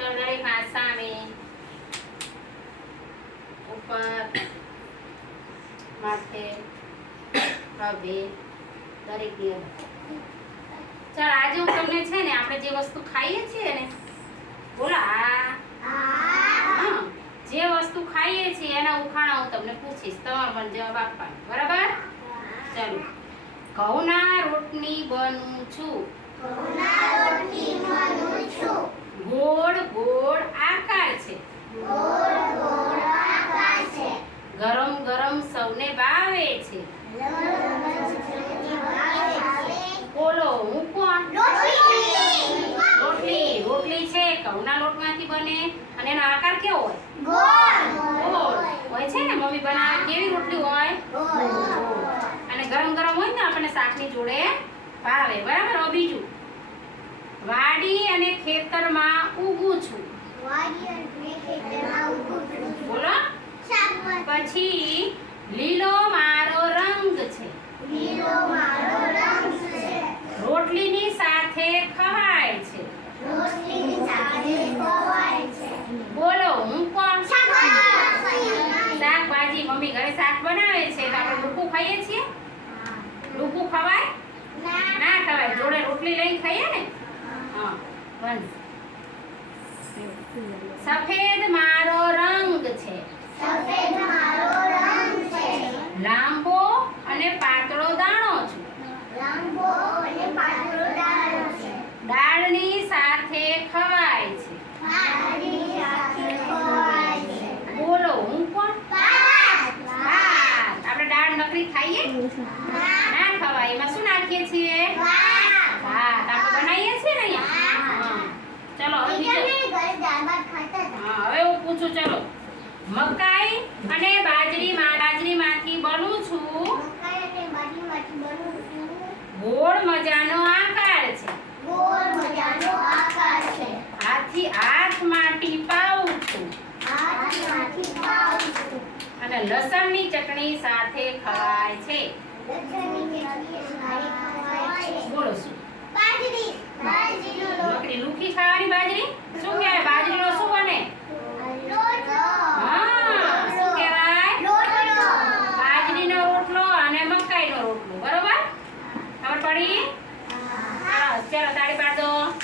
ચલો દરેક ઉપર માથે, હવે દરેક દિયર ચાલ, આજે હું તમને છે ને આપણે જે વસ્તુ ખાઈએ છીએ ને, બોલો જે વસ્તુ ખાઈએ છીએ એના ઉખાણા હું તમને પૂછીશ. તમારે મને જવાબ આપવાનો. બરાબર? ચાલો. ઘઉંના રોટની બનું છું. ગોળ ગોળ આકાર છે. ગરમ ગરમ સૌને ભાવે છે. બોલો હું કોણ? રોટલી. રોટલી છે ઘઉંના લોટમાંથી બને. અને એનો આકાર કેવો હોય? ગોળ. હોય છે ને મમ્મી બનાવે? કેવી રોટલી હોય? અને ગરમ ગરમ હોય ને આપણને શાકની જોડે ભાવે. બરાબર? બીજું. વાડી અને ખેતરમાં ઊગું છું. બોલો. પછી લીલો મારો રંગ છે. રોટલીની સાથે ખવાય છે. બોલો હું કોણ? શાકભાજી. મમ્મી ઘરે શાક બનાવે છે તો આપણે ડૂકું ખાઈએ છીએ? ડૂકું ખવાય? ના ખવાય. જોડે રોટલી લઈને ખાઈએ ને? હા છે. સફેદ મારો રંગ છે. લાંબો અને પાતળો દાણો છું. દાળની સાથે ખવાય છે. બોલો હું કોણ? ભાત. આપણે દાળ નકરી ખાઈએ? ના ખવાય. એમાં શું નાખીએ છીએ ભાત આપણે બનાવીએ છીએ ને અહીંયા હા. ચલો હવે બીજો હા હવે હું પૂછું ચલો. મકાઈ અને બાજરી બાજરીમાંથી બનું છું. ગોળ મજાનો આકાર છે. હાથથી હાથમાં ટીપાવું છું. અને લસણની ચટણી સાથે ખવાય છે. લસણની ચટણી સાથે બાજરીનો 加了大力巴多。